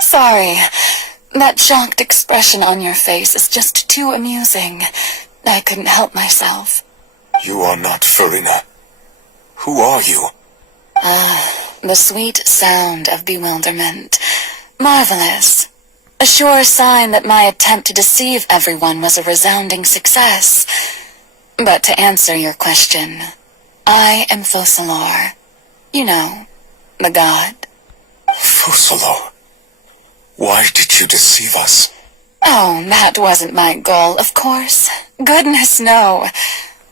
Sorry, that shocked expression on your face is just too amusing. I couldn't help myself. You are not Farina. Who are you? The sweet sound of bewilderment. Marvelous. A sure sign that my attempt to deceive everyone was a resounding success. But to answer your question, I am Focalor. You know, the god. Focalor? Why did you deceive us? Oh, that wasn't my goal, of course. Goodness, no.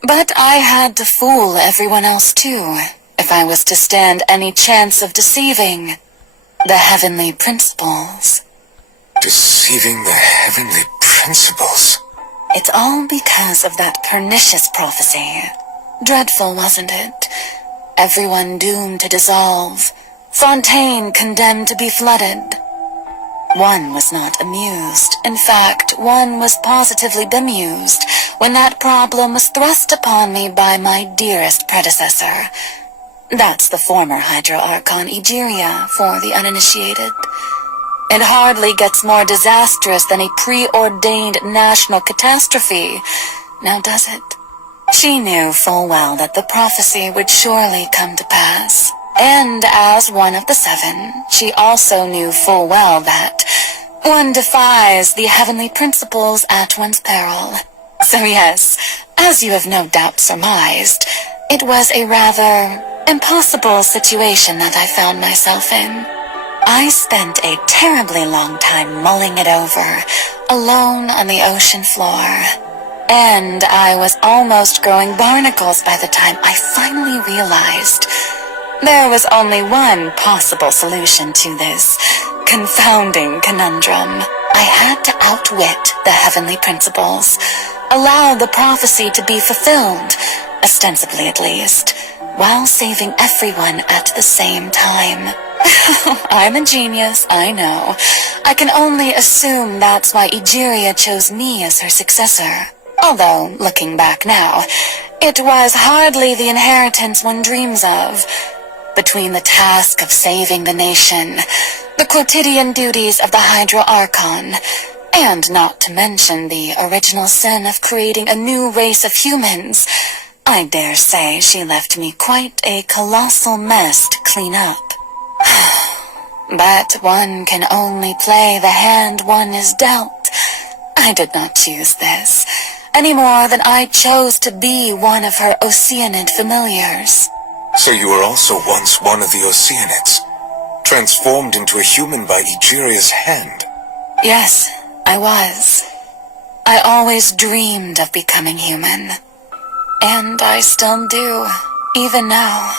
But I had to fool everyone else too, if I was to stand any chance of deceiving the heavenly principles. Deceiving the heavenly principles? It's all because of that pernicious prophecy. Dreadful, wasn't it? Everyone doomed to dissolve. Fontaine condemned to be flooded. One was not amused. In fact, one was positively bemused when that problem was thrust upon me by my dearest predecessor. That's the former Hydro Archon Egeria, for the uninitiated. It hardly gets more disastrous than a preordained national catastrophe, now does it? She knew full well that the prophecy would surely come to pass. And as one of the seven, she also knew full well that one defies the heavenly principles at one's peril. So yes, as you have no doubt surmised, it was a rather impossible situation that I found myself in. I spent a terribly long time mulling it over, alone on the ocean floor. And I was almost growing barnacles by the time I finally realized there was only one possible solution to this confounding conundrum. I had to outwit the heavenly principles, allow the prophecy to be fulfilled, ostensibly at least, while saving everyone at the same time. I'm a genius, I know. I can only assume that's why Egeria chose me as her successor. Although, looking back now, it was hardly the inheritance one dreams of. Between the task of saving the nation, the quotidian duties of the Hydro Archon, and not to mention the original sin of creating a new race of humans, I dare say she left me quite a colossal mess to clean up. But one can only play the hand one is dealt. I did not choose this, any more than I chose to be one of her Oceanid familiars. So you were also once one of the Oceanids, transformed into a human by Egeria's hand? Yes, I was. I always dreamed of becoming human. And I still do, even now.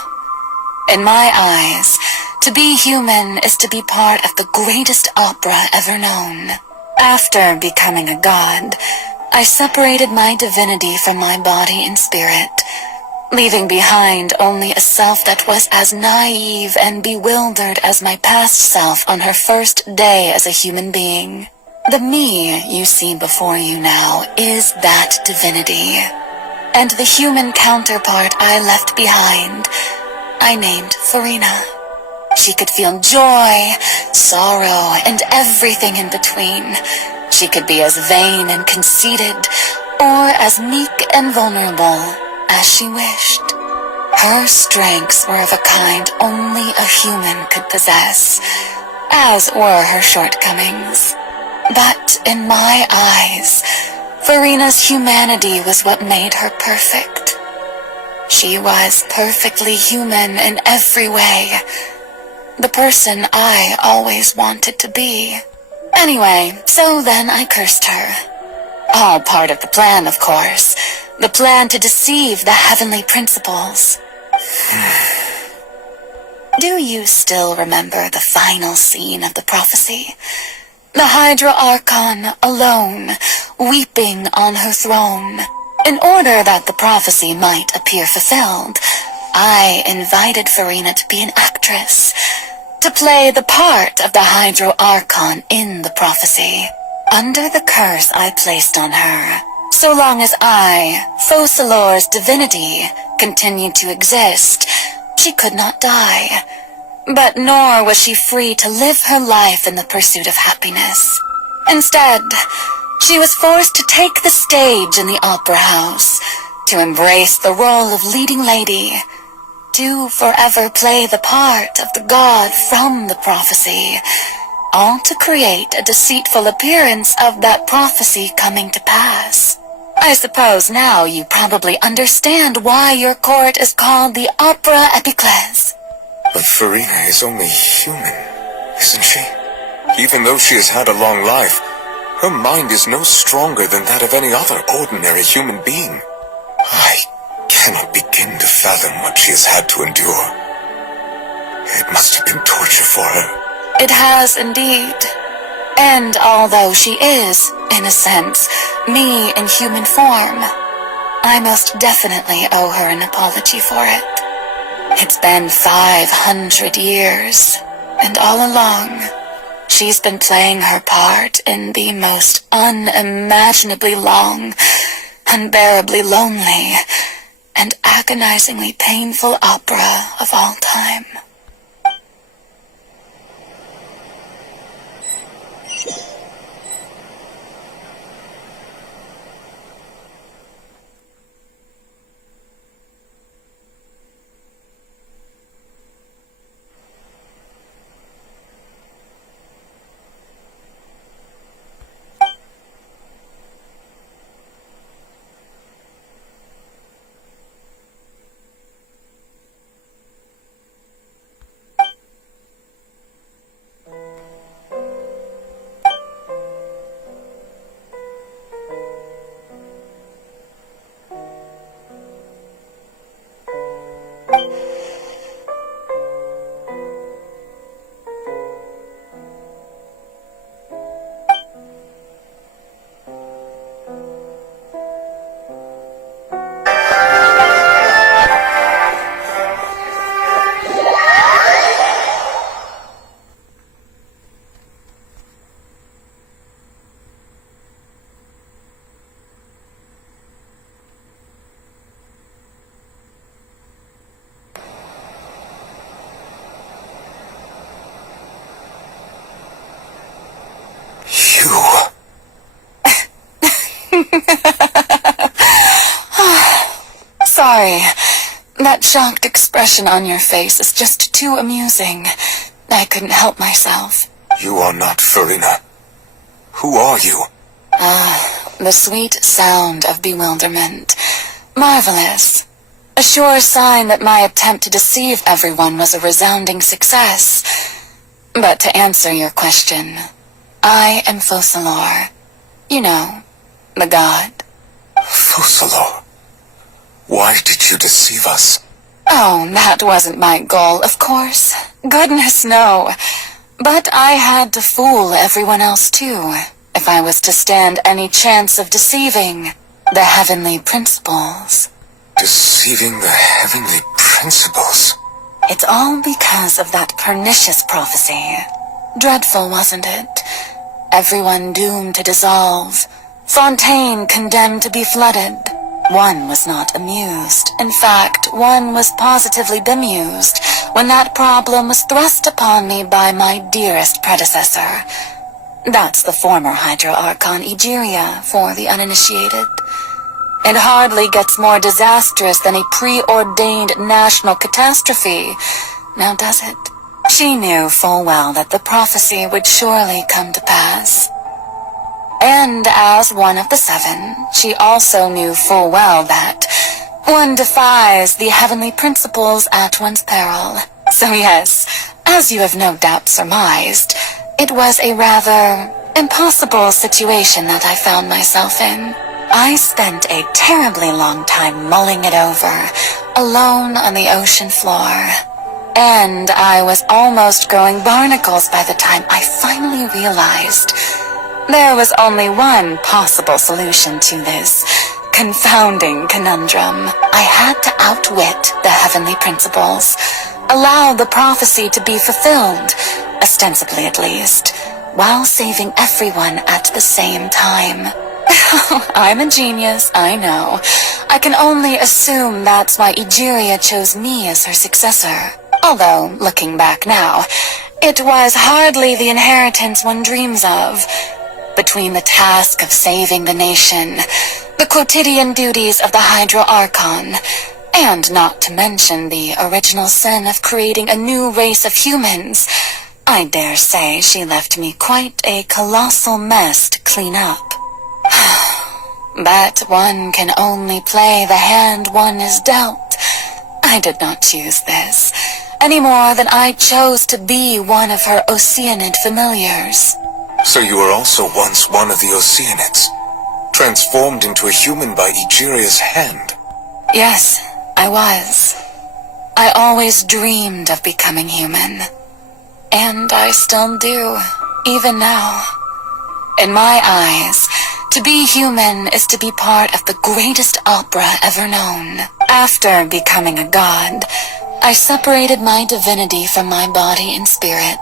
In my eyes, to be human is to be part of the greatest opera ever known. After becoming a god, I separated my divinity from my body and spirit, leaving behind only a self that was as naive and bewildered as my past self on her first day as a human being. The me you see before you now is that divinity. And the human counterpart I left behind, I named Farina. She could feel joy, sorrow, and everything in between. She could be as vain and conceited, or as meek and vulnerable as she wished. Her strengths were of a kind only a human could possess, as were her shortcomings. But in my eyes, Farina's humanity was what made her perfect. She was perfectly human in every way, the person I always wanted to be. Anyway, so then I cursed her. All part of the plan, of course. The plan to deceive the heavenly principles. Do you still remember the final scene of the prophecy? The Hydro Archon alone, weeping on her throne. In order that the prophecy might appear fulfilled, I invited Farina to be an actress, to play the part of the Hydro Archon in the prophecy. Under the curse I placed on her, so long as I, Focalor's divinity, continued to exist, She could not die, but nor was she free to live her life in the pursuit of happiness. Instead, she was forced to take the stage in the opera house, to embrace the role of leading lady, to forever play the part of the god from the prophecy, all to create a deceitful appearance of that prophecy coming to pass. I suppose now you probably understand why your court is called the Opera Epiclese. But Farina is only human, isn't she? Even though she has had a long life, her mind is no stronger than that of any other ordinary human being. I cannot begin to fathom what she has had to endure. It must have been torture for her. It has indeed. And although she is, in a sense, me in human form, I most definitely owe her an apology for it. It's been 500 years, and all along, she's been playing her part in the most unimaginably long, unbearably lonely, and agonizingly painful opera of all time. Sorry, that shocked expression on your face is just too amusing. I couldn't help myself. You are not Farina. Who are you? The sweet sound of bewilderment. Marvelous. A sure sign that my attempt to deceive everyone was a resounding success. But to answer your question, I am Focalor. You know, the god. Focalor? Why did you deceive us? Oh, that wasn't my goal, of course. Goodness, no. But I had to fool everyone else, too, if I was to stand any chance of deceiving the heavenly principles. Deceiving the heavenly principles? It's all because of that pernicious prophecy. Dreadful, wasn't it? Everyone doomed to dissolve. Fontaine condemned to be flooded. One was not amused. In fact, one was positively bemused when that problem was thrust upon me by my dearest predecessor. That's the former Hydro Archon Egeria for the uninitiated. It hardly gets more disastrous than a preordained national catastrophe, now does it? She knew full well that the prophecy would surely come to pass. And as one of the seven, she also knew full well that one defies the heavenly principles at one's peril. So yes, as you have no doubt surmised, it was a rather impossible situation that I found myself in. I spent a terribly long time mulling it over, alone on the ocean floor. And I was almost growing barnacles by the time I finally realized there was only one possible solution to this confounding conundrum. I had to outwit the heavenly principles, allow the prophecy to be fulfilled, ostensibly at least, while saving everyone at the same time. I'm a genius, I know. I can only assume that's why Egeria chose me as her successor. Although, looking back now, it was hardly the inheritance one dreams of. Between the task of saving the nation, the quotidian duties of the Hydro Archon, and not to mention the original sin of creating a new race of humans, I dare say she left me quite a colossal mess to clean up. But one can only play the hand one is dealt. I did not choose this, any more than I chose to be one of her Oceanid familiars. So you were also once one of the Oceanids, transformed into a human by Egeria's hand? Yes, I was. I always dreamed of becoming human. And I still do, even now. In my eyes, to be human is to be part of the greatest opera ever known. After becoming a god, I separated my divinity from my body and spirit,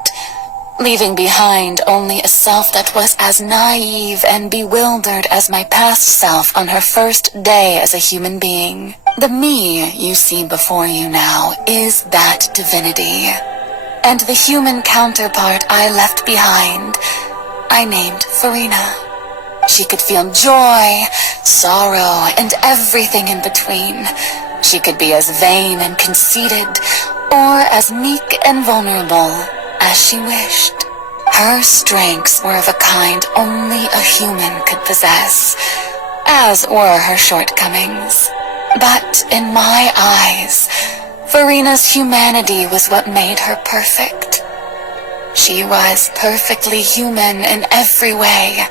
leaving behind only a self that was as naive and bewildered as my past self on her first day as a human being. The me you see before you now is that divinity. And the human counterpart I left behind, I named Farina. She could feel joy, sorrow, and everything in between. She could be as vain and conceited, or as meek and vulnerable as she wished. Her strengths were of a kind only a human could possess, as were her shortcomings. But in my eyes, Farina's humanity was what made her perfect. She was perfectly human in every way.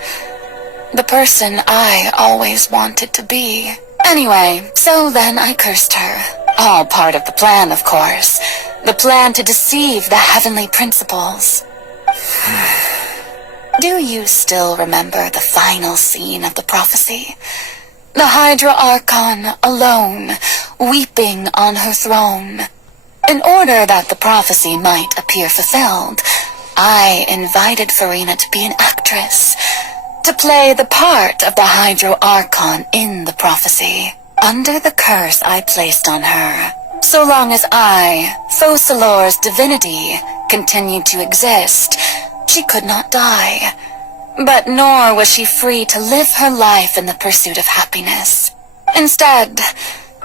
The person I always wanted to be. Anyway, so then I cursed her. All part of the plan, of course. The plan to deceive the heavenly principles. Do you still remember the final scene of the prophecy? The Hydra Archon alone, weeping on her throne. In order that the prophecy might appear fulfilled, I invited Farina to be an actress, to play the part of the Hydro Archon in the prophecy, under the curse I placed on her. So long as I, Focalor's divinity, continued to exist, she could not die. But nor was she free to live her life in the pursuit of happiness. Instead,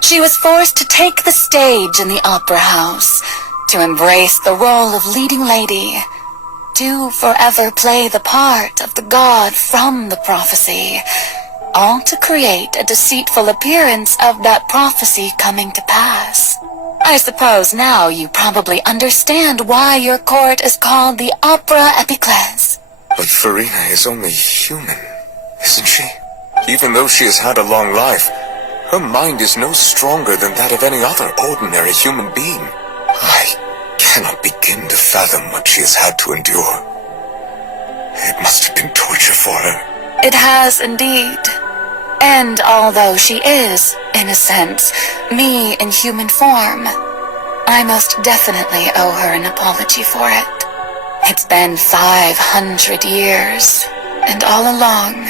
she was forced to take the stage in the opera house, to embrace the role of leading lady, to forever play the part of the god from the prophecy, all to create a deceitful appearance of that prophecy coming to pass. I suppose now you probably understand why your court is called the Opera Epiclese. But Farina is only human, isn't she? Even though she has had a long life, her mind is no stronger than that of any other ordinary human being. I cannot begin to fathom what she has had to endure. It must have been torture for her. It has indeed. And although she is, in a sense, me in human form, I most definitely owe her an apology for it. It's been 500 years, and all along,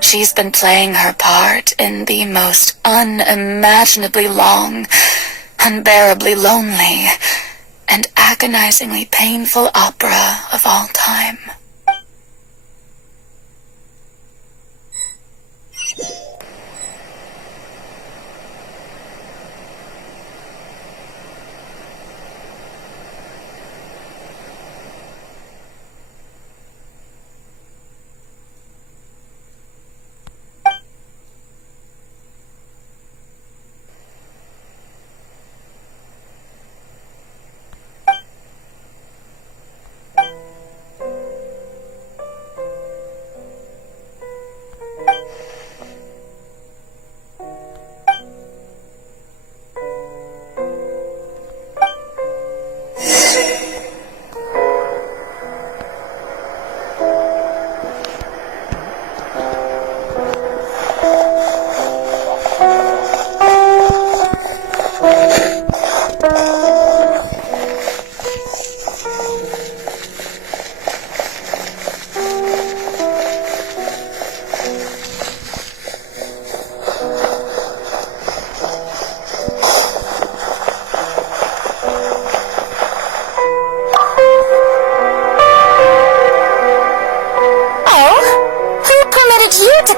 she's been playing her part in the most unimaginably long, unbearably lonely, and agonizingly painful opera of all time.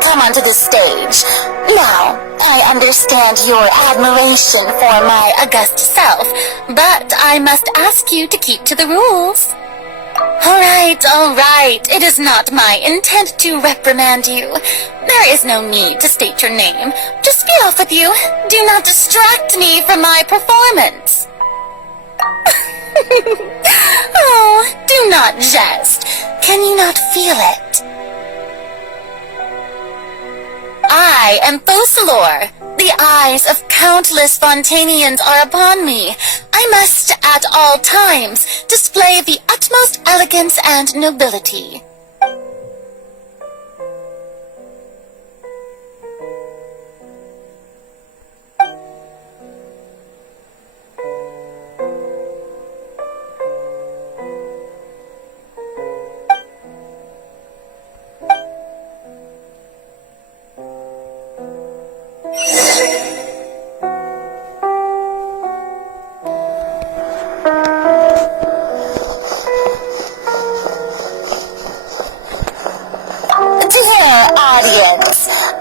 come onto this stage. Now, I understand your admiration for my august self, but I must ask you to keep to the rules. All right. It is not my intent to reprimand you. There is no need to state your name. Just be off with you. Do not distract me from my performance. Oh, do not jest. Can you not feel it? I am Focalor. The eyes of countless Fontainians are upon me. I must, at all times, display the utmost elegance and nobility.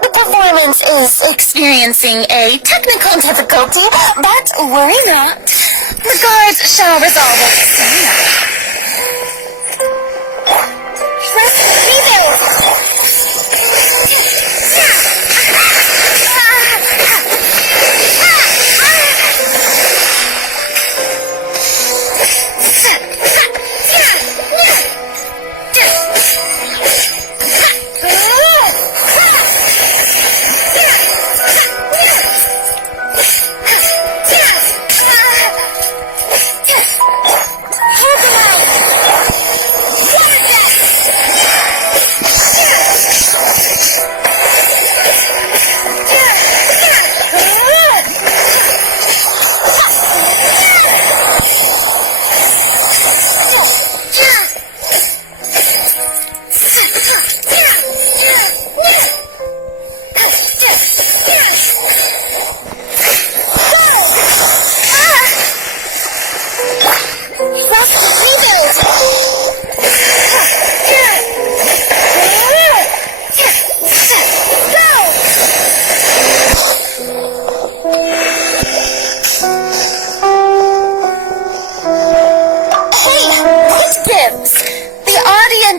The performance is experiencing a technical difficulty, but worry not. The guards shall resolve it soon.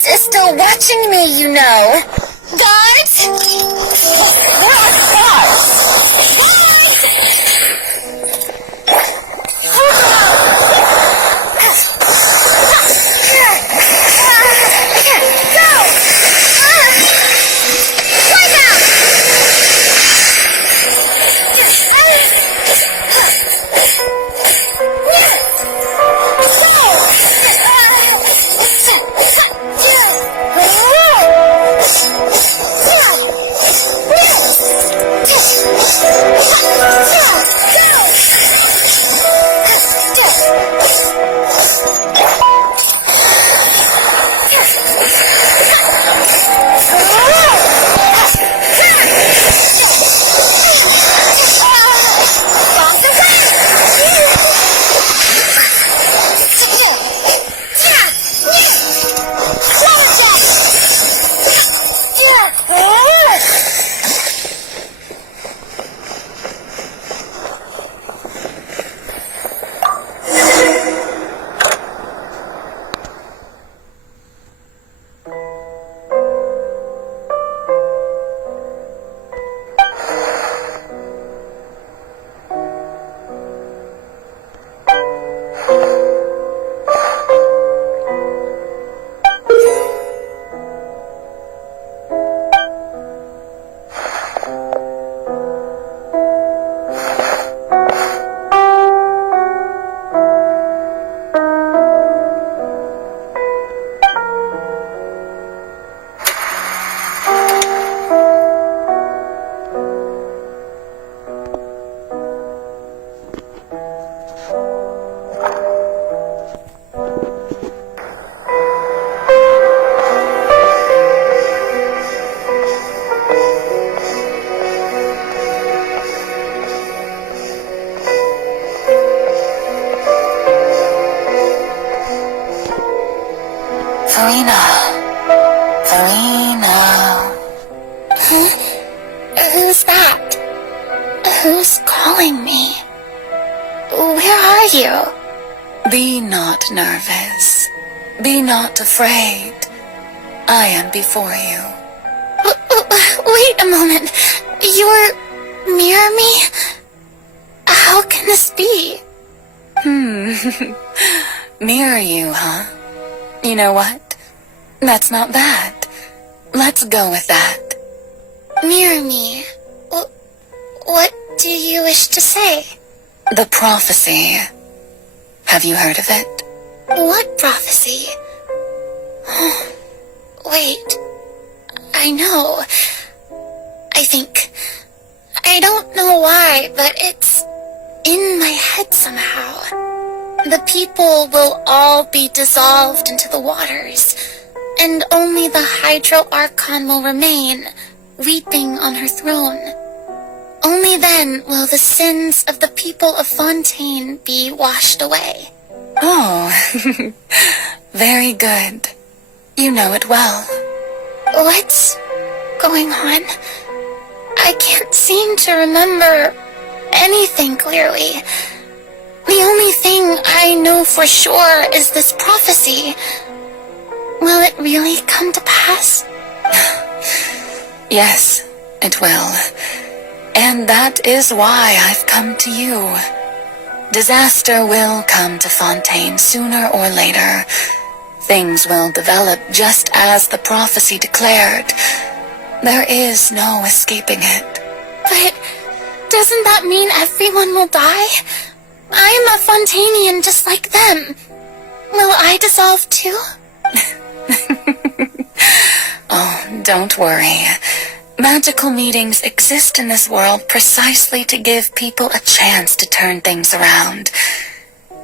Is still watching me, you know. Guards? Where are the guards? Farina. Huh? you. Be not nervous. Be not afraid. I am before you. Wait a moment. You're near me? How can this be? Mirror you, huh? You know what? That's not bad. Let's go with that. Mirror me? What do you wish to say? The prophecy. Have you heard of it? What prophecy? Wait. I know. I think. I don't know why, but it's in my head somehow. The people will all be dissolved into the waters, and only the Hydro Archon will remain, weeping on her throne. Only then will the sins of the people of Fontaine be washed away. Oh, very good. You know it well. What's going on? I can't seem to remember anything clearly. The only thing I know for sure is this prophecy. Will it really come to pass? Yes, it will. And that is why I've come to you. Disaster will come to Fontaine sooner or later. Things will develop just as the prophecy declared. There is no escaping it. But doesn't that mean everyone will die? I'm a Fontainian just like them. Will I dissolve too? Oh, don't worry. Magical meetings exist in this world precisely to give people a chance to turn things around.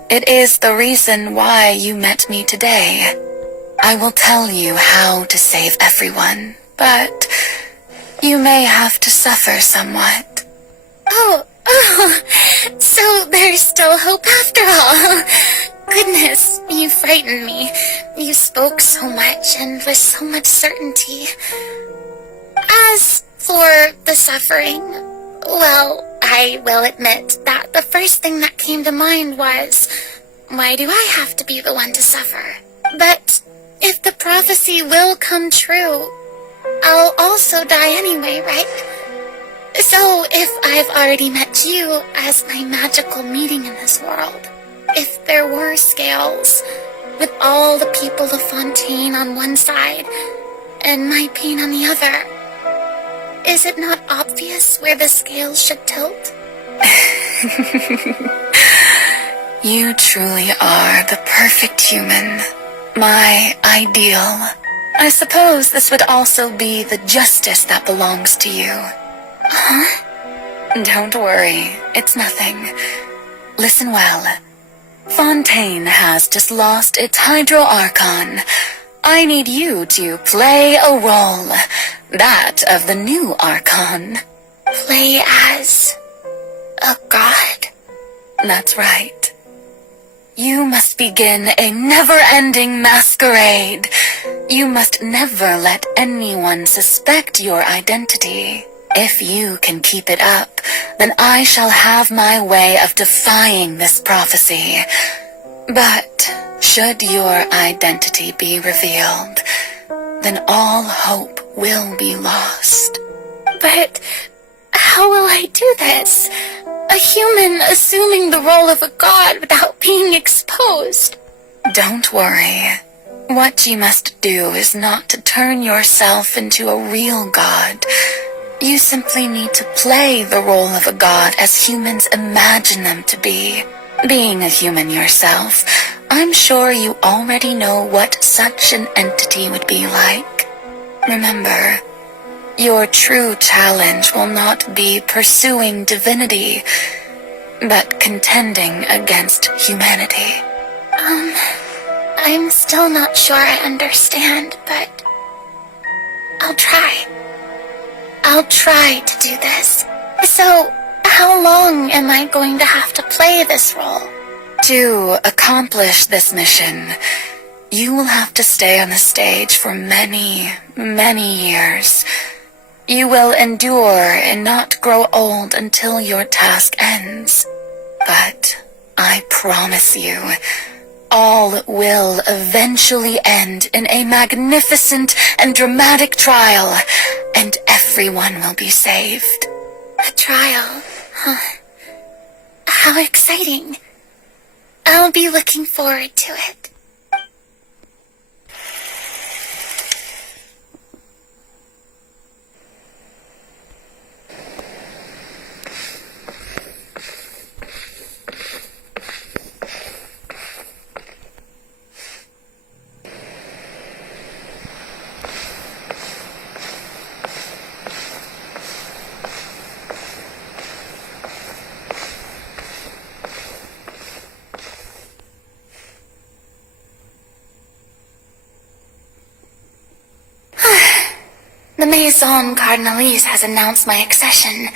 It is the reason why you met me today. I will tell you how to save everyone, but you may have to suffer somewhat. Oh, so there's still hope after all. Goodness, you frightened me. You spoke so much and with so much certainty. As for the suffering, well, I will admit that the first thing that came to mind was, why do I have to be the one to suffer? But if the prophecy will come true, I'll also die anyway, right? So if I've already met you as my magical meeting in this world, if there were scales, with all the people of Fontaine on one side, and my pain on the other, is it not obvious where the scales should tilt? You truly are the perfect human. My ideal. I suppose this would also be the justice that belongs to you. Huh? Don't worry, it's nothing. Listen well. Fontaine has just lost its Hydro Archon. I need you to play a role, that of the new Archon. Play as a god? That's right. You must begin a never-ending masquerade. You must never let anyone suspect your identity. If you can keep it up, then I shall have my way of defying this prophecy. But should your identity be revealed, then all hope will be lost. But how will I do this? A human assuming the role of a god without being exposed. Don't worry. What you must do is not to turn yourself into a real god. You simply need to play the role of a god as humans imagine them to be. Being a human yourself, I'm sure you already know what such an entity would be like. Remember, your true challenge will not be pursuing divinity, but contending against humanity. I'm still not sure I understand, but I'll try. I'll try to do this. So, how long am I going to have to play this role? To accomplish this mission, you will have to stay on the stage for many, many years. You will endure and not grow old until your task ends. But I promise you, all will eventually end in a magnificent and dramatic trial, and everyone will be saved. A trial, huh? How exciting. I'll be looking forward to it. The Maison Cardinalise has announced my accession,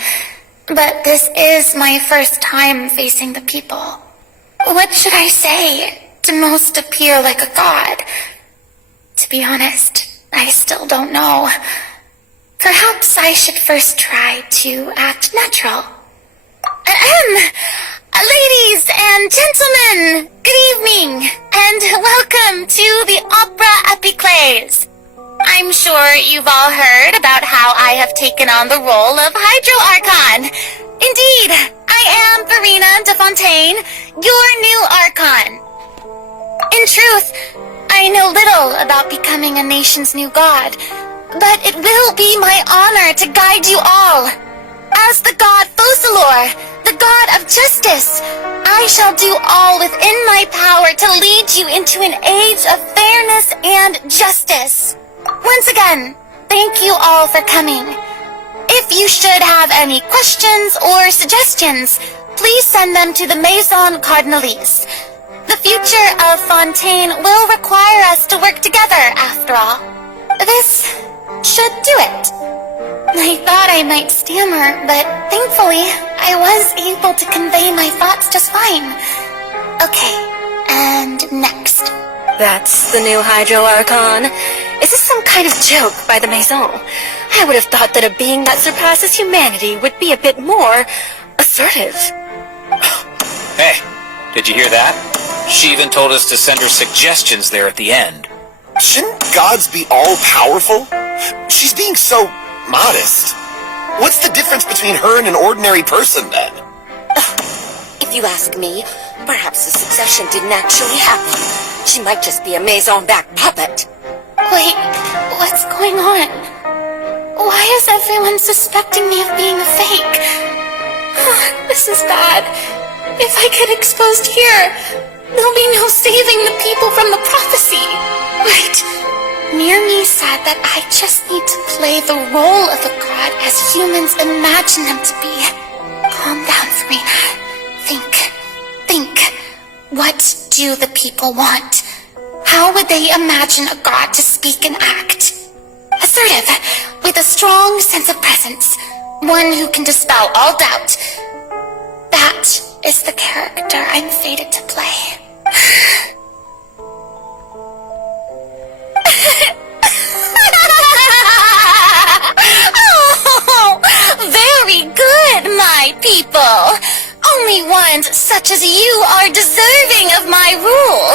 but this is my first time facing the people. What should I say to most appear like a god? To be honest, I still don't know. Perhaps I should first try to act natural. Ladies and gentlemen, good evening, and welcome to the Opera Epiclese. I'm sure you've all heard about how I have taken on the role of Hydro Archon. Indeed, I am Farina de Fontaine, your new Archon. In truth, I know little about becoming a nation's new god, but it will be my honor to guide you all. As the god Focalor, the god of justice, I shall do all within my power to lead you into an age of fairness and justice. Once again, thank you all for coming. If you should have any questions or suggestions, please send them to the Maison Cardinalise. The future of Fontaine will require us to work together, after all. This should do it. I thought I might stammer, but thankfully, I was able to convey my thoughts just fine. Okay, and next. That's the new Hydro Archon. Is this some kind of joke by the Maison? I would have thought that a being that surpasses humanity would be a bit more assertive. Hey, did you hear that? She even told us to send her suggestions there at the end. Shouldn't gods be all-powerful? She's being so modest. What's the difference between her and an ordinary person, then? If you ask me, perhaps the succession didn't actually happen. She might just be a Maison-backed puppet. Wait, what's going on? Why is everyone suspecting me of being a fake? This is bad. If I get exposed here, there'll be no saving the people from the prophecy. Wait, near me said that I just need to play the role of a god as humans imagine them to be. Calm down, Farina. Think. What do the people want? How would they imagine a god to speak and act? Assertive, with a strong sense of presence. One who can dispel all doubt. That is the character I'm fated to play. Oh, very good, my people. Only ones such as you are deserving of my rule.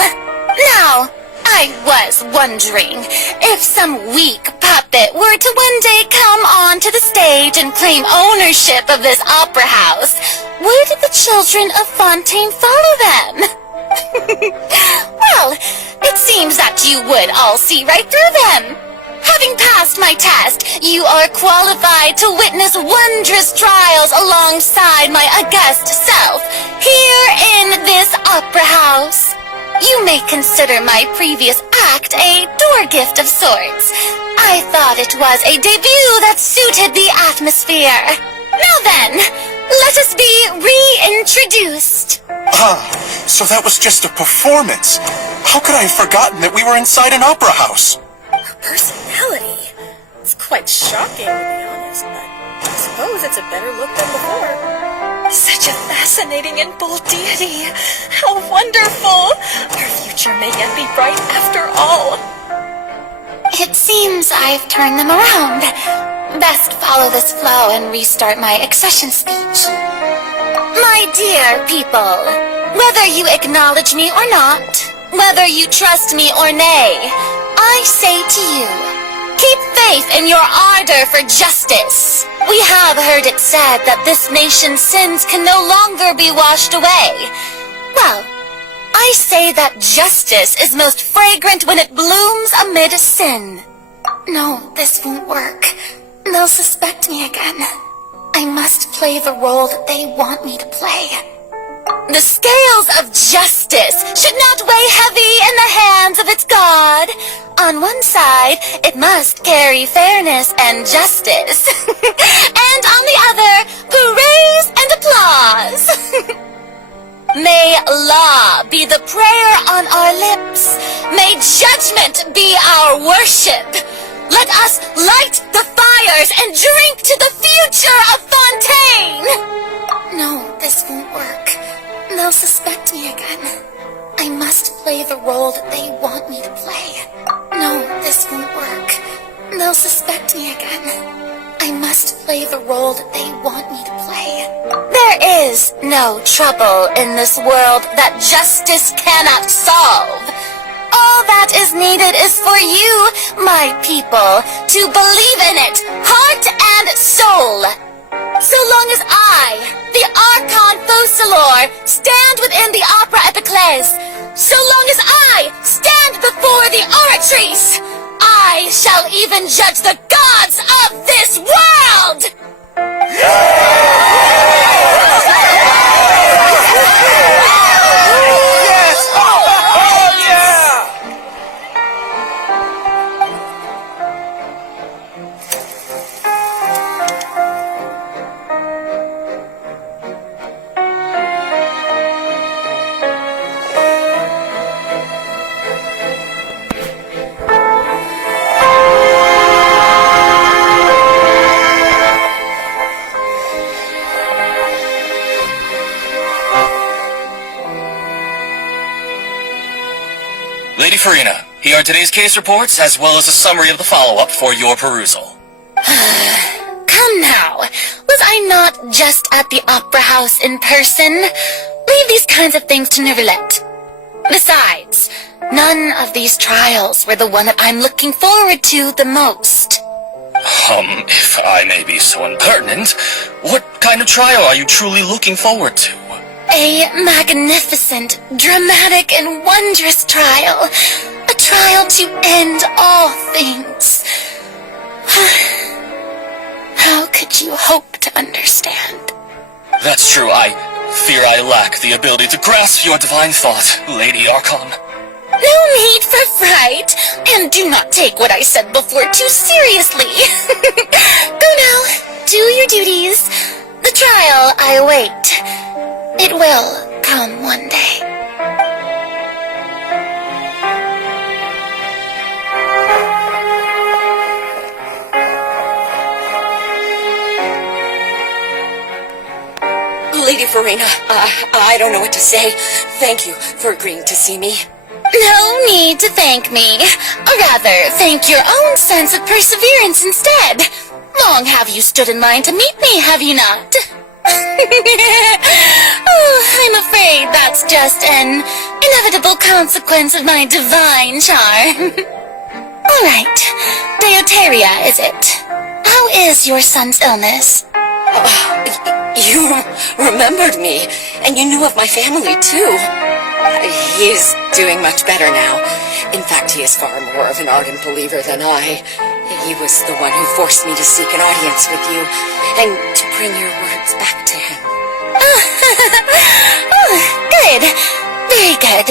Now, I was wondering if some weak puppet were to one day come onto the stage and claim ownership of this opera house, would the children of Fontaine follow them? Well, it seems that you would all see right through them. Having passed my test, you are qualified to witness wondrous trials alongside my august self, here in this opera house. You may consider my previous act a door gift of sorts. I thought it was a debut that suited the atmosphere. Now then, let us be reintroduced. So that was just a performance. How could I have forgotten that we were inside an opera house? Her personality. It's quite shocking, to be honest, but I suppose it's a better look than before. Such a fascinating and bold deity. How wonderful. Our future may yet be bright after all. It seems I've turned them around. Best follow this flow and restart my accession speech. My dear people, Whether you acknowledge me or not, whether you trust me or nay, I say to you, keep faith in your ardor for justice. We have heard it said that this nation's sins can no longer be washed away. Well, I say that justice is most fragrant when it blooms amid sin. No, this won't work. They'll suspect me again. I must play the role that they want me to play. The scales of justice should not weigh heavy in the hands of its God. On one side, it must carry fairness and justice. And on the other, praise and applause. May law be the prayer on our lips. May judgment be our worship. Let us light the fires and drink to the future of Fontaine! No, this won't work. They'll suspect me again. I must play the role that they want me to play. No, this won't work. They'll suspect me again. I must play the role that they want me to play. There is no trouble in this world that justice cannot solve. All that is needed is for you, my people, to believe in it, heart and soul. So long as I, the Archon Quest, stand within the Opera Epiclese, so long as I stand before the oratrice, I shall even judge the gods of this world! Lady Farina, here are today's case reports, as well as a summary of the follow-up for your perusal. Come now, was I not just at the Opera House in person? Leave these kinds of things to Neuvillette. Besides, none of these trials were the one that I'm looking forward to the most. If I may be so impertinent, what kind of trial are you truly looking forward to? A magnificent, dramatic, and wondrous trial. A trial to end all things. How could you hope to understand? That's true. I fear I lack the ability to grasp your divine thought, Lady Archon. No need for fright, and do not take what I said before too seriously. Go now, do your duties. The trial I await. It will come one day. Lady Farina, I don't know what to say. Thank you for agreeing to see me. No need to thank me. Or rather, thank your own sense of perseverance instead. Long have you stood in line to meet me, have you not? I'm afraid that's just an inevitable consequence of my divine charm. All right, Deoteria, is it? How is your son's illness? You remembered me, and you knew of my family, too. He's doing much better now. In fact, he is far more of an ardent believer than I. He was the one who forced me to seek an audience with you, and to bring your words back to him. Good. Very good.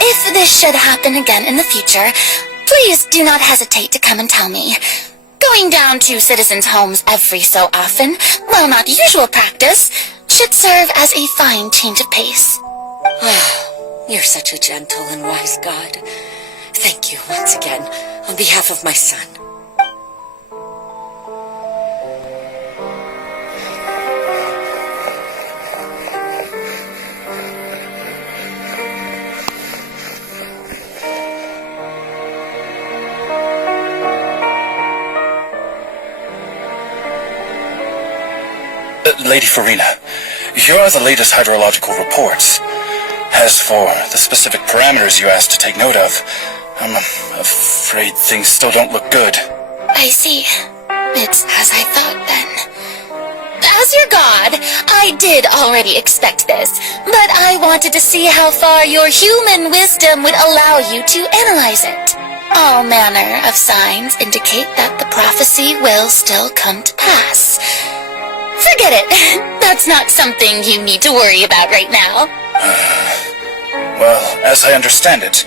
If this should happen again in the future, please do not hesitate to come and tell me. Going down to citizens' homes every so often, while not usual practice, should serve as a fine change of pace. You're such a gentle and wise God. Thank you once again, on behalf of my son. Lady Farina, here are the latest hydrological reports. As for the specific parameters you asked to take note of, I'm afraid things still don't look good. I see. It's as I thought then. As your god, I did already expect this, but I wanted to see how far your human wisdom would allow you to analyze it. All manner of signs indicate that the prophecy will still come to pass. Forget it. That's not something you need to worry about right now. Well, as I understand it,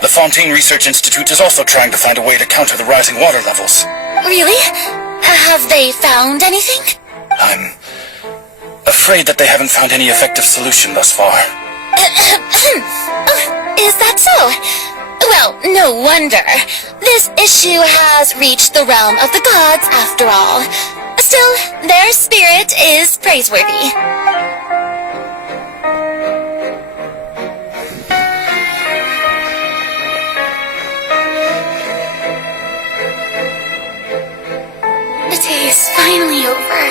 the Fontaine Research Institute is also trying to find a way to counter the rising water levels. Really? Have they found anything? I'm afraid that they haven't found any effective solution thus far. Is that so? Well, no wonder. This issue has reached the realm of the gods, after all. Still, their spirit is praiseworthy. The day is finally over.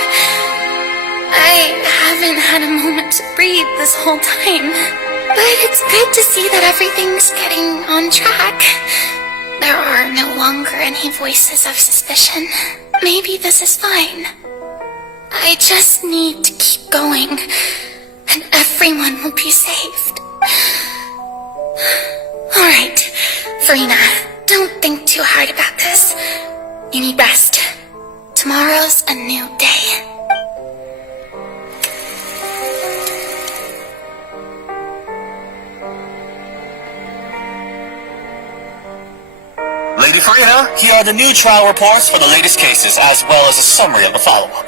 I haven't had a moment to breathe this whole time. But it's good to see that everything's getting on track. There are no longer any voices of suspicion. Maybe this is fine. I just need to keep going, and everyone will be saved. Alright, Farina, don't think too hard about this. You need rest. Tomorrow's a new day. Lady Farina, here are the new trial reports for the latest cases, as well as a summary of the follow-up.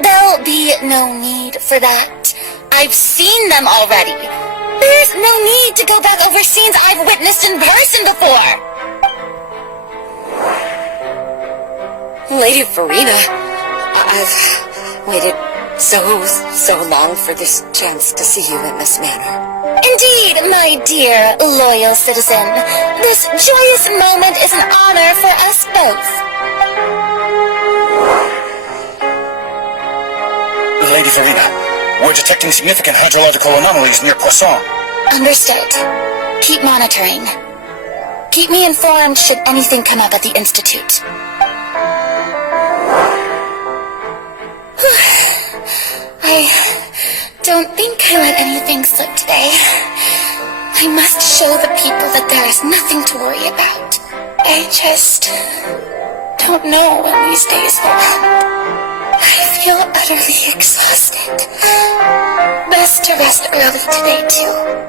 There'll be no need for that. I've seen them already. There's no need to go back over scenes I've witnessed in person before. Lady Farina, I've waited so long for this chance to see you in this manner. Indeed, my dear, loyal citizen. This joyous moment is an honor for us both. Lady Farina, we're detecting significant hydrological anomalies near Poisson. Understood. Keep monitoring. Keep me informed should anything come up at the Institute. I don't think I let anything slip today. I must show the people that there is nothing to worry about. I just don't know when these days will end. I feel utterly exhausted. Best to rest early today, too.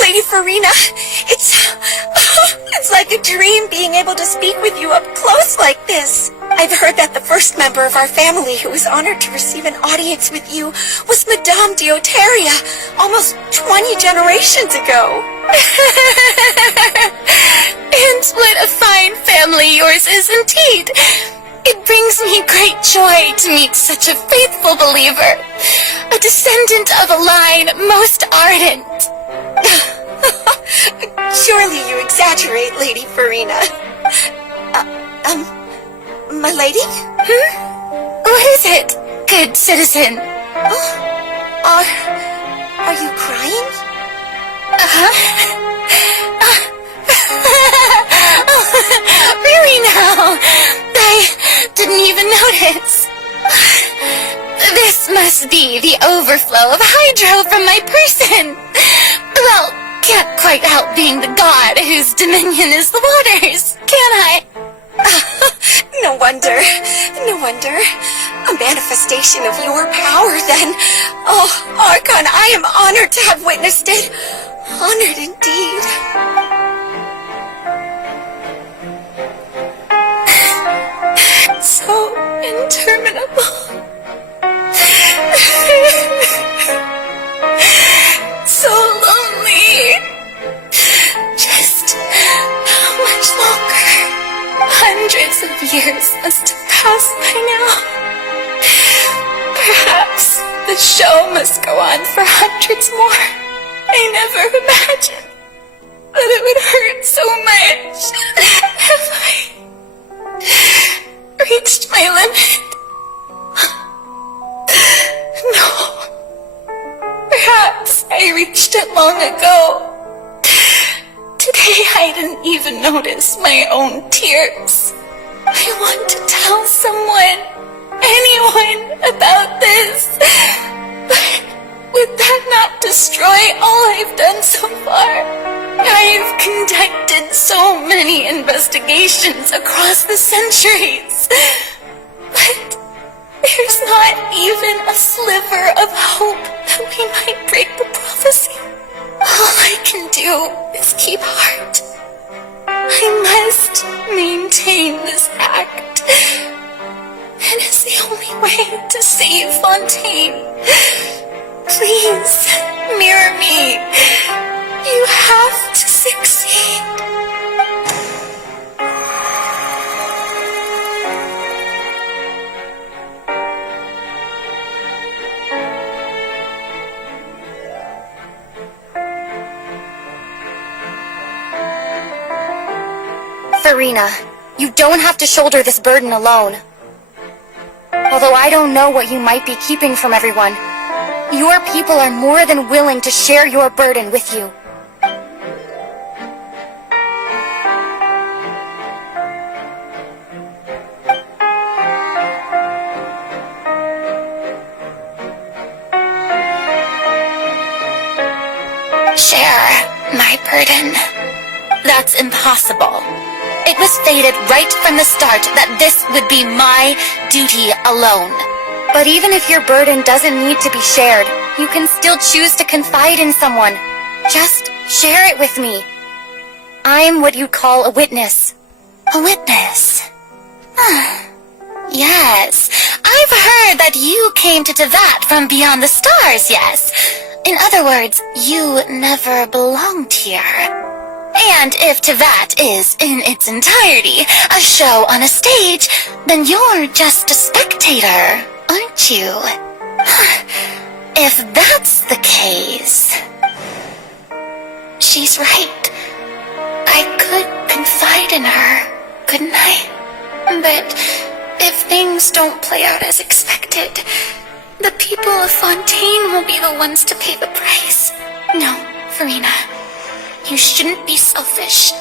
Lady Farina, it's like a dream being able to speak with you up close like this. I've heard that the first member of our family who was honored to receive an audience with you was Madame Dioteria, almost 20 generations ago. And what a fine family yours is indeed. It brings me great joy to meet such a faithful believer, a descendant of a line most ardent. Surely you exaggerate, Lady Farina. My lady? What is it, good citizen? Are you crying? Really now? I didn't even notice. This must be the overflow of hydro from my person. Well, can't quite help being the god whose dominion is the waters, can I? No wonder. A manifestation of your power, then. Oh, Archon, I am honored to have witnessed it. Honored indeed. lost by now. Perhaps the show must go on for hundreds more. I never imagined that it would hurt so much. Have I reached my limit? No. Perhaps I reached it long ago. Today I didn't even notice my own tears. I want to tell someone, anyone, about this. But would that not destroy all I've done so far? I've conducted so many investigations across the centuries. But there's not even a sliver of hope that we might break the prophecy. All I can do is keep heart. I must maintain this act. It is the only way to save Fontaine. Please, mirror me. You have to succeed. Farina, you don't have to shoulder this burden alone. Although I don't know what you might be keeping from everyone, your people are more than willing to share your burden with you. Share my burden. That's impossible. It was fated right from the start that this would be my duty alone. But even if your burden doesn't need to be shared, you can still choose to confide in someone. Just share it with me. I'm what you'd call a witness. A witness? Yes, I've heard that you came to Tevat from beyond the stars, yes. In other words, you never belonged here. And if Tevat is, in its entirety, a show on a stage, then you're just a spectator, aren't you? If that's the case... She's right. I could confide in her, couldn't I? But if things don't play out as expected, the people of Fontaine will be the ones to pay the price. No, Farina. You shouldn't be selfish.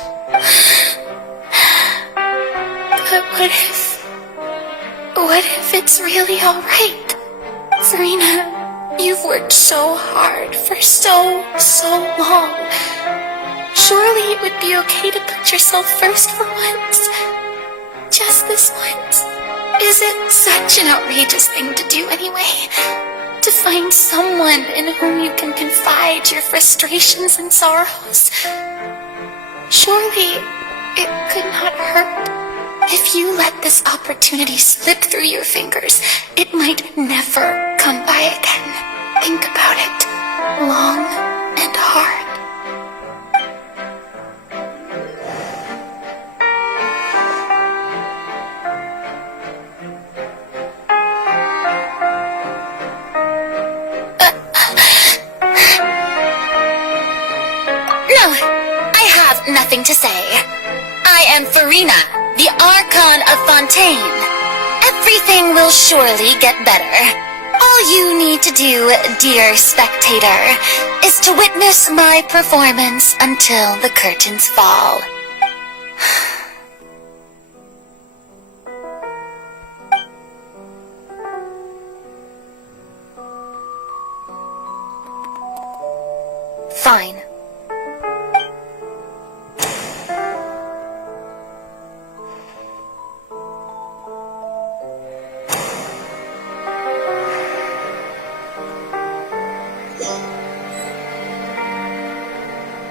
But what if it's really alright? Farina, you've worked so hard for so long. Surely it would be okay to put yourself first for once. Just this once. Is it such an outrageous thing to do anyway? To find someone in whom you can confide your frustrations and sorrows. Surely it could not hurt. If you let this opportunity slip through your fingers, it might never come by again. Think about it long and hard. Nothing to say. I am Farina, the Archon of Fontaine. Everything will surely get better. All you need to do, dear spectator, is to witness my performance until the curtains fall. Fine.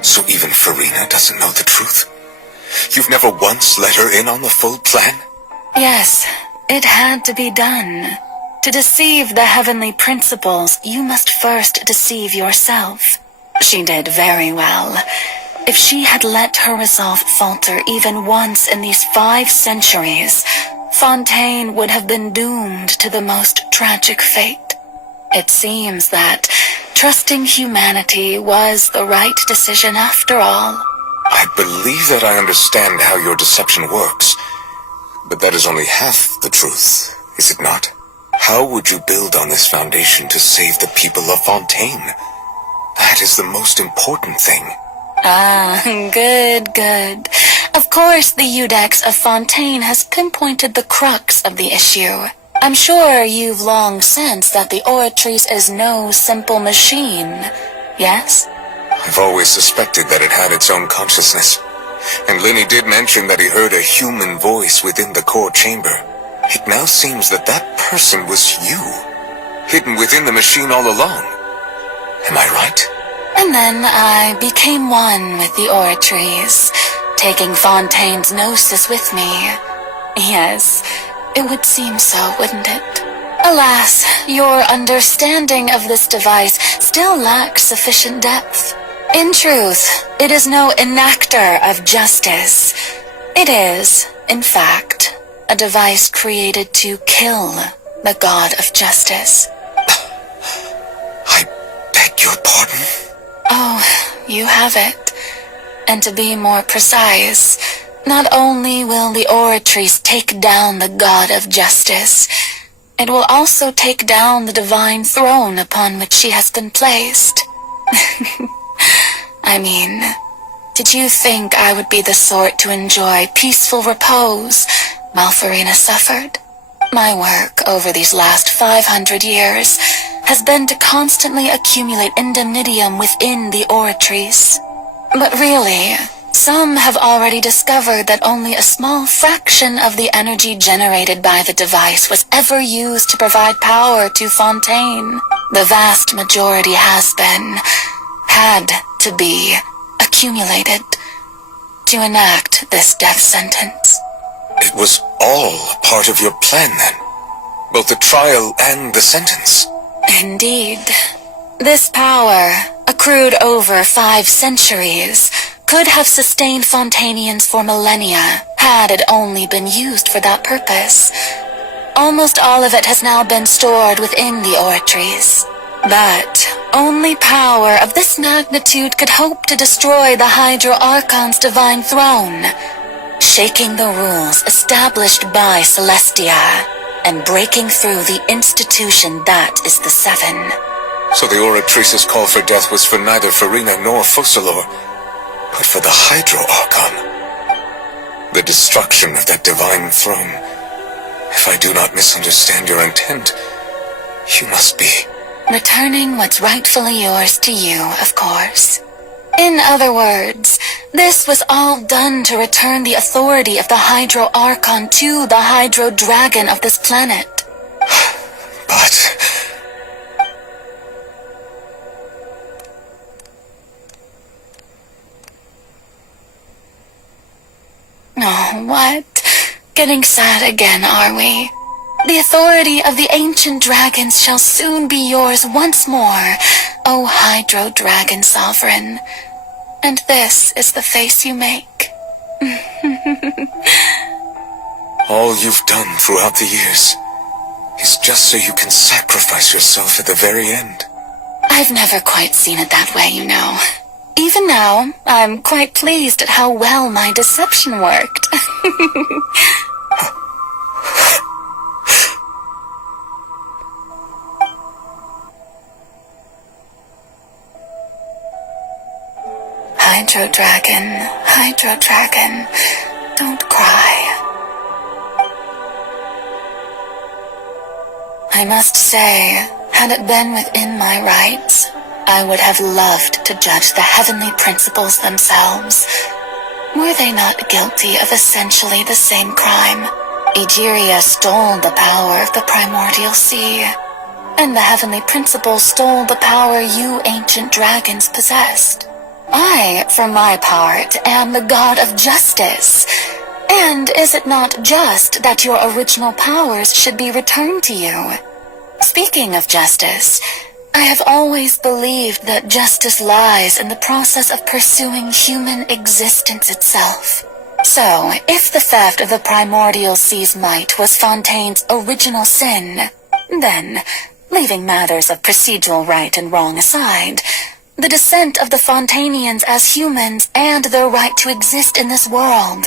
So even Farina doesn't know the truth? You've never once let her in on the full plan? Yes, it had to be done. To deceive the heavenly principles, you must first deceive yourself. She did very well. If she had let her resolve falter even once in these 5 centuries, Fontaine would have been doomed to the most tragic fate. It seems that trusting humanity was the right decision after all. I believe that I understand how your deception works, but that is only half the truth, is it not? How would you build on this foundation to save the people of Fontaine? That is the most important thing. Ah, good. Of course, the Udex of Fontaine has pinpointed the crux of the issue. I'm sure you've long sensed that the Oratrice is no simple machine, yes? I've always suspected that it had its own consciousness. And Lenny did mention that he heard a human voice within the core chamber. It now seems that that person was you, hidden within the machine all along. Am I right? And then I became one with the Oratrice, taking Fontaine's gnosis with me. Yes, it would seem so, wouldn't it? Alas, your understanding of this device still lacks sufficient depth. In truth, it is no enactor of justice. It is, in fact, a device created to kill the god of justice. I beg your pardon? Oh, you have it. And to be more precise, not only will the Oratrice take down the god of justice, it will also take down the divine throne upon which she has been placed. I mean, did you think I would be the sort to enjoy peaceful repose while Farina suffered? My work over these last 500 years has been to constantly accumulate indemnitium within the Oratrice. But really, some have already discovered that only a small fraction of the energy generated by the device was ever used to provide power to Fontaine. The vast majority had to be accumulated to enact this death sentence. It was all part of your plan then? Both the trial and the sentence? Indeed. This power, accrued over 5 centuries, could have sustained Fontainians for millennia, had it only been used for that purpose. Almost all of it has now been stored within the Oratrice. But only power of this magnitude could hope to destroy the Hydro Archon's divine throne, shaking the rules established by Celestia, and breaking through the institution that is the Seven. So the Oratrice's call for death was for neither Farina nor Focalor, but for the Hydro Archon. The destruction of that divine throne. If I do not misunderstand your intent, you must be... returning what's rightfully yours to you, of course. In other words, this was all done to return the authority of the Hydro Archon to the Hydro Dragon of this planet. But... Oh, what? Getting sad again, are we? The authority of the ancient dragons shall soon be yours once more, O Hydro Dragon Sovereign. And this is the face you make. all you've done throughout the years is just so you can sacrifice yourself at the very end. I've never quite seen it that way, you know. Even now, I'm quite pleased at how well my deception worked. Hydro Dragon, don't cry. I must say, had it been within my rights, I would have loved to judge the heavenly principles themselves. Were they not guilty of essentially the same crime? Egeria stole the power of the primordial sea, and the heavenly principles stole the power you ancient dragons possessed. I, for my part, am the god of justice. And is it not just that your original powers should be returned to you? Speaking of justice, I have always believed that justice lies in the process of pursuing human existence itself. So, if the theft of the primordial sea's might was Fontaine's original sin, then, leaving matters of procedural right and wrong aside, the descent of the Fontainians as humans and their right to exist in this world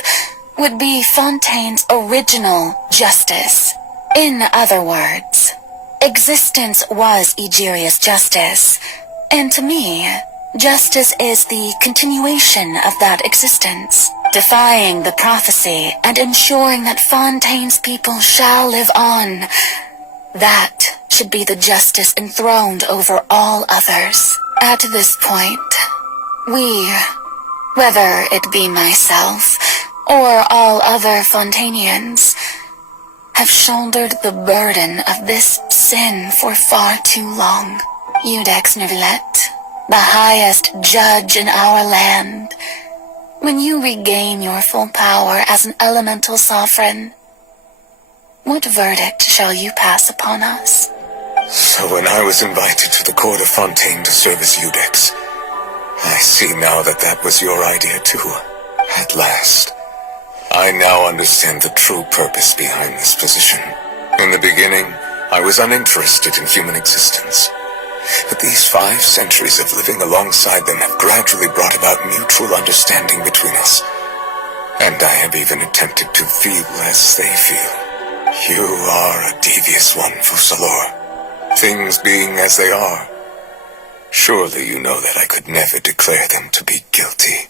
would be Fontaine's original justice. In other words, existence was Egeria's justice, and to me, justice is the continuation of that existence, defying the prophecy and ensuring that Fontaine's people shall live on. That should be the justice enthroned over all others. At this point, we, whether it be myself or all other Fontainians, have shouldered the burden of this sin for far too long. Iudex Nervilette, the highest judge in our land, when you regain your full power as an elemental sovereign, what verdict shall you pass upon us? So when I was invited to the court of Fontaine to serve as Iudex, I see now that that was your idea too. At last, I now understand the true purpose behind this position. In the beginning, I was uninterested in human existence. But these 5 centuries of living alongside them have gradually brought about mutual understanding between us. And I have even attempted to feel as they feel. You are a devious one, Fussalor. Things being as they are, surely you know that I could never declare them to be guilty.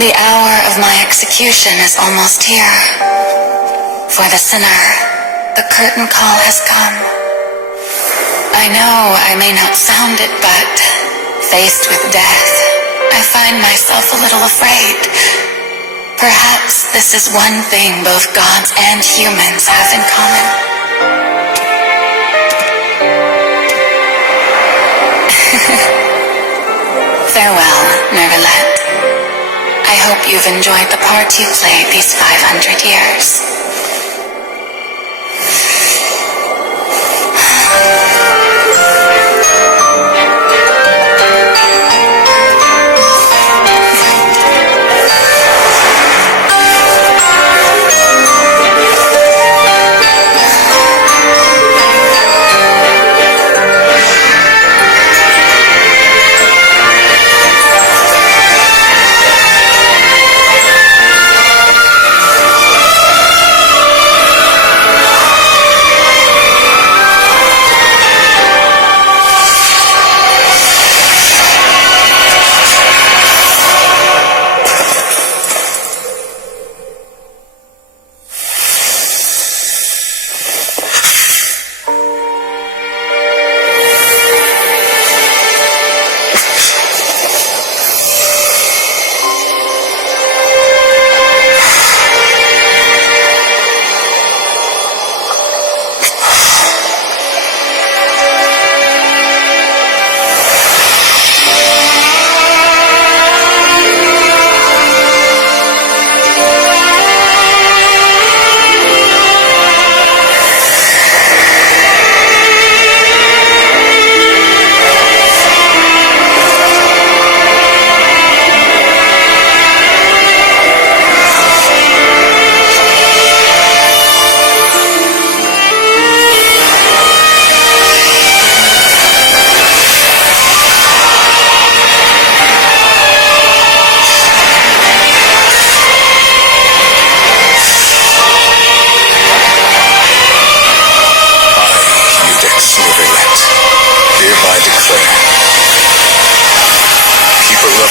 The hour of my execution is almost here. For the sinner, the curtain call has come. I know I may not sound it, but faced with death, I find myself a little afraid. Perhaps this is one thing both gods and humans have in common. Farewell, Nervilette. I hope you've enjoyed the part you played these 500 years.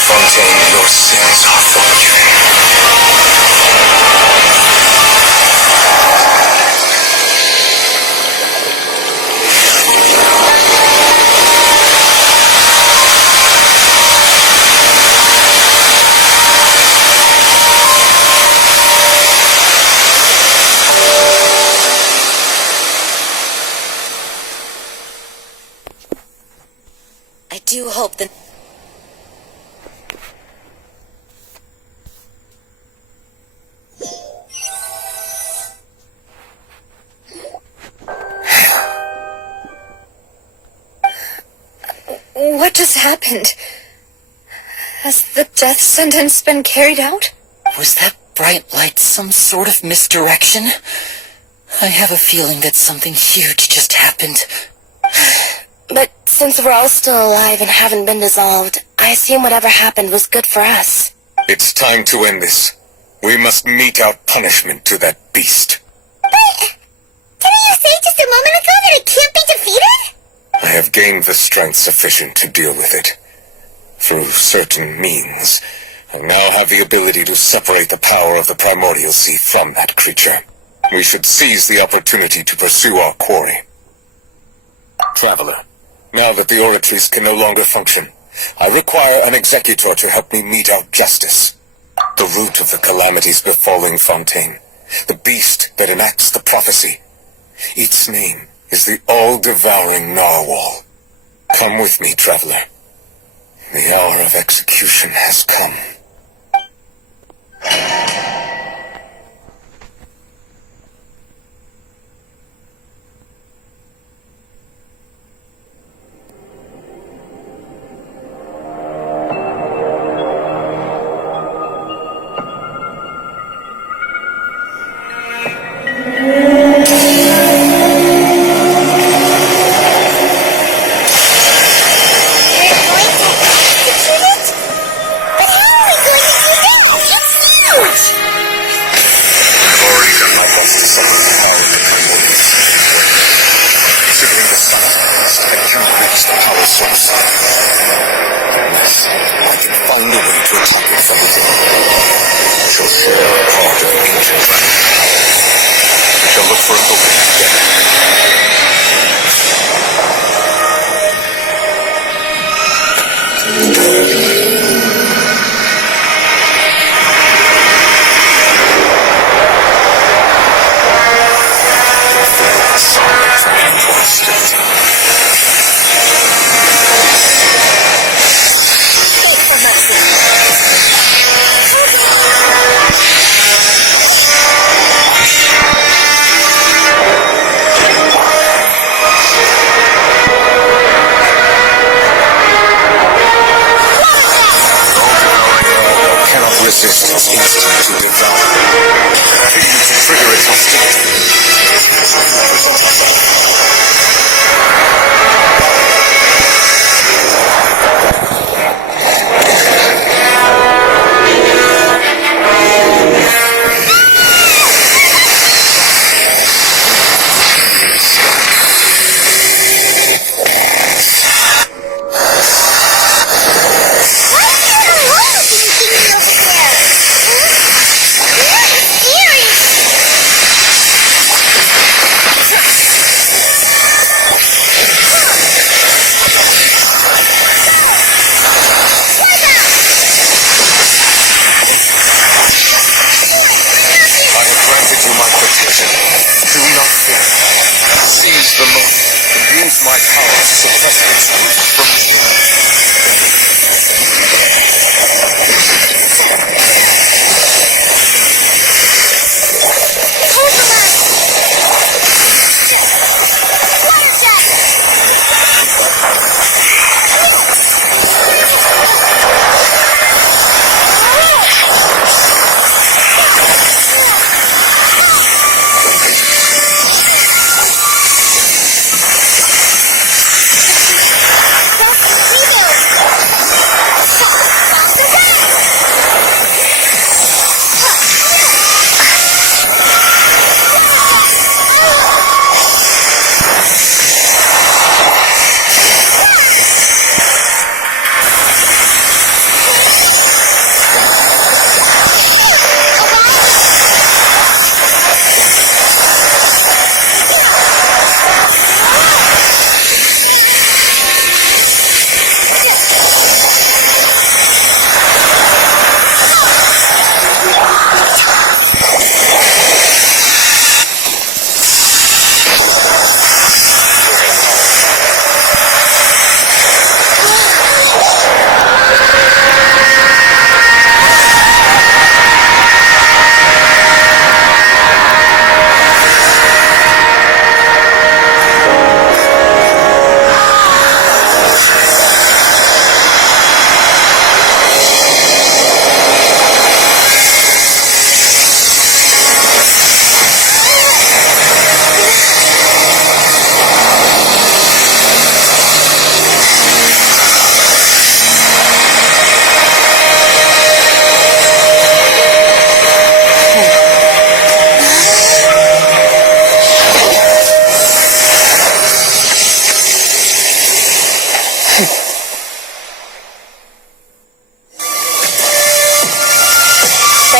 Fontaine, your sins are forgiven. I do hope that... happened? Has the death sentence been carried out? Was that bright light some sort of misdirection? I have a feeling that something huge just happened. But since we're all still alive and haven't been dissolved, I assume whatever happened was good for us. It's time to end this. We must mete out punishment to that beast. But didn't you say just a moment ago that it can't be defeated? I have gained the strength sufficient to deal with it. Through certain means, I now have the ability to separate the power of the primordial sea from that creature. We should seize the opportunity to pursue our quarry. Traveler, now that the Oratrice can no longer function, I require an executor to help me mete out justice. The root of the calamities befalling Fontaine, the beast that enacts the prophecy. Its name is the all-devouring narwhal. Come with me, traveler. The hour of execution has come.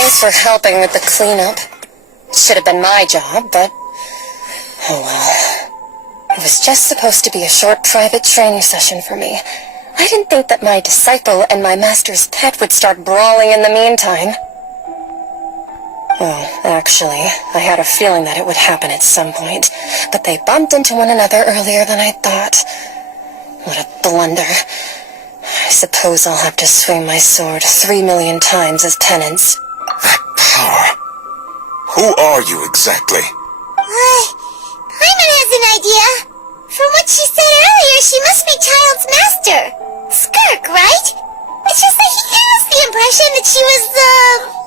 Thanks for helping with the cleanup. It should have been my job, but... oh well. It was just supposed to be a short private training session for me. I didn't think that my disciple and my master's pet would start brawling in the meantime. Well, actually, I had a feeling that it would happen at some point, but they bumped into one another earlier than I thought. What a blunder. I suppose I'll have to swing my sword 3 million times as penance. That power. Who are you exactly? Paimon has an idea. From what she said earlier, she must be Child's master. Skirk, right? It's just that he gave us the impression that she was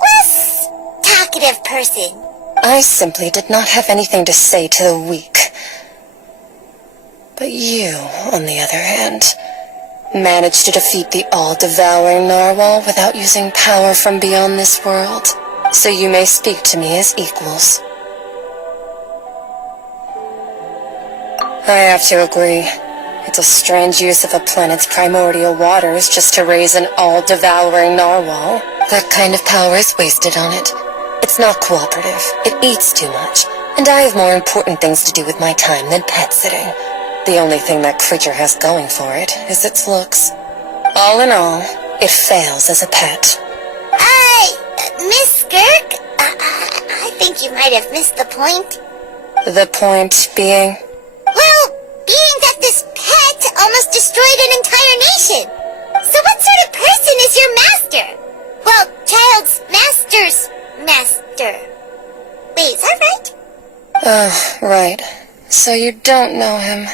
less talkative person. I simply did not have anything to say to the weak. But you, on the other hand, managed to defeat the all-devouring narwhal without using power from beyond this world, so you may speak to me as equals. I have to agree. It's a strange use of a planet's primordial waters just to raise an all-devouring narwhal. That kind of power is wasted on it. It's not cooperative. It eats too much. And I have more important things to do with my time than pet sitting. The only thing that creature has going for it is its looks. All in all, it fails as a pet. Miss Skirk? I think you might have missed the point. The point being? Well, being that this pet almost destroyed an entire nation. So what sort of person is your master? Well, Child's master's master. Wait, is that right? Oh, right. So you don't know him.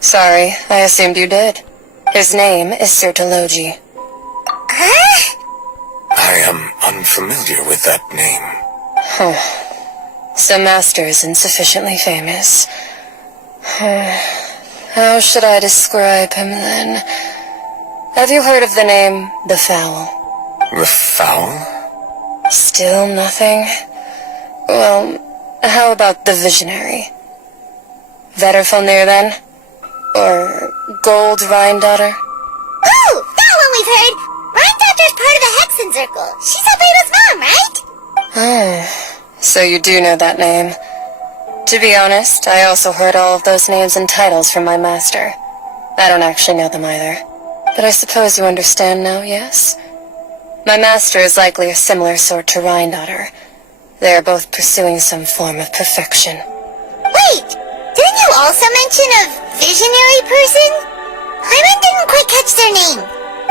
Sorry, I assumed you did. His name is Sir Tologi. Huh? I am unfamiliar with that name. Huh. So Master is insufficiently famous. How should I describe him then? Have you heard of the name The Fowl? The Fowl? Still nothing? Well, how about the Visionary? Vetterfalnir then? Or Gold Rhine-Daughter? Ooh, that one we've heard! Rhine-Daughter's part of the Hexen Circle. She's Albedo's mom, right? Oh, so you do know that name. To be honest, I also heard all of those names and titles from my master. I don't actually know them either. But I suppose you understand now, yes? My master is likely a similar sort to Rhine-Daughter. They are both pursuing some form of perfection. Wait! Didn't you also mention a visionary person? Paimon didn't quite catch their name.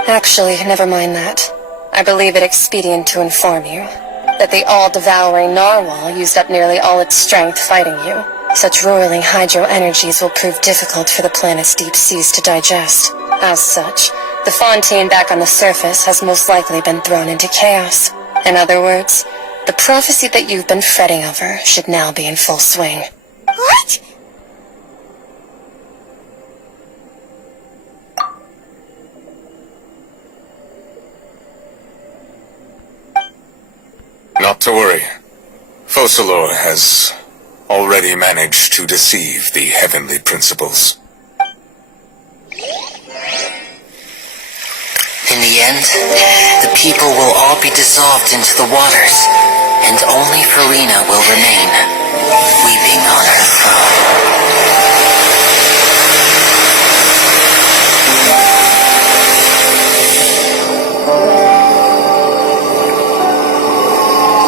Actually, never mind that. I believe it expedient to inform you that the all-devouring narwhal used up nearly all its strength fighting you. Such roiling hydro energies will prove difficult for the planet's deep seas to digest. As such, the Fontaine back on the surface has most likely been thrown into chaos. In other words, the prophecy that you've been fretting over should now be in full swing. What? Not to worry. Focalor has already managed to deceive the heavenly principles. In the end, the people will all be dissolved into the waters, and only Farina will remain, weeping on her throne.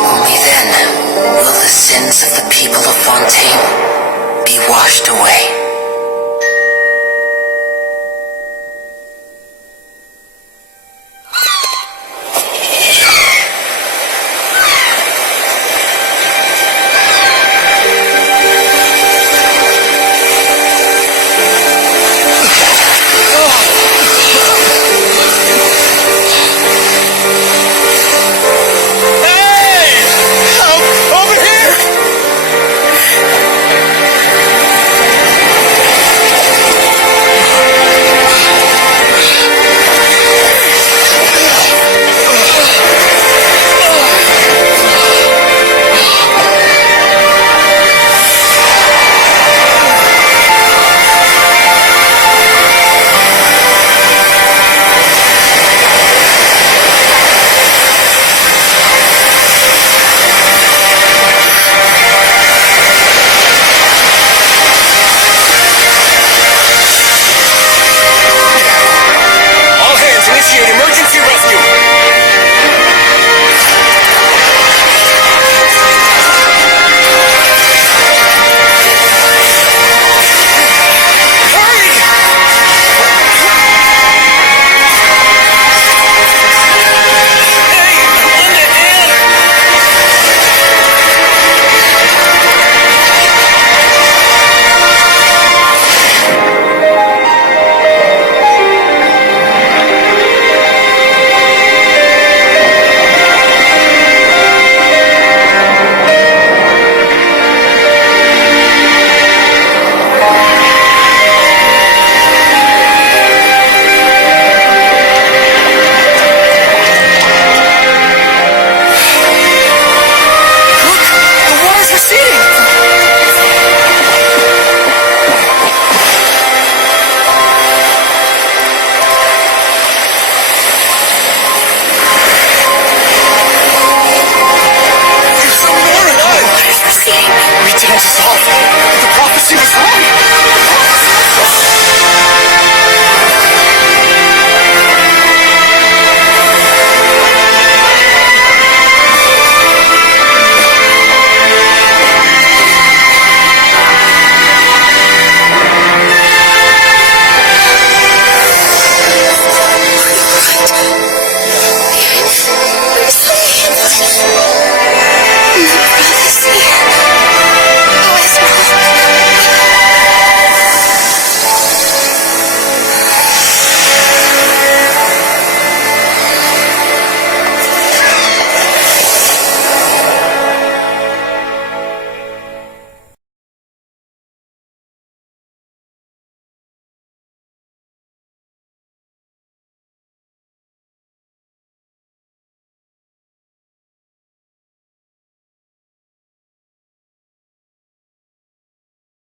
Only then will the sins of the people of Fontaine be washed away. I'm sorry.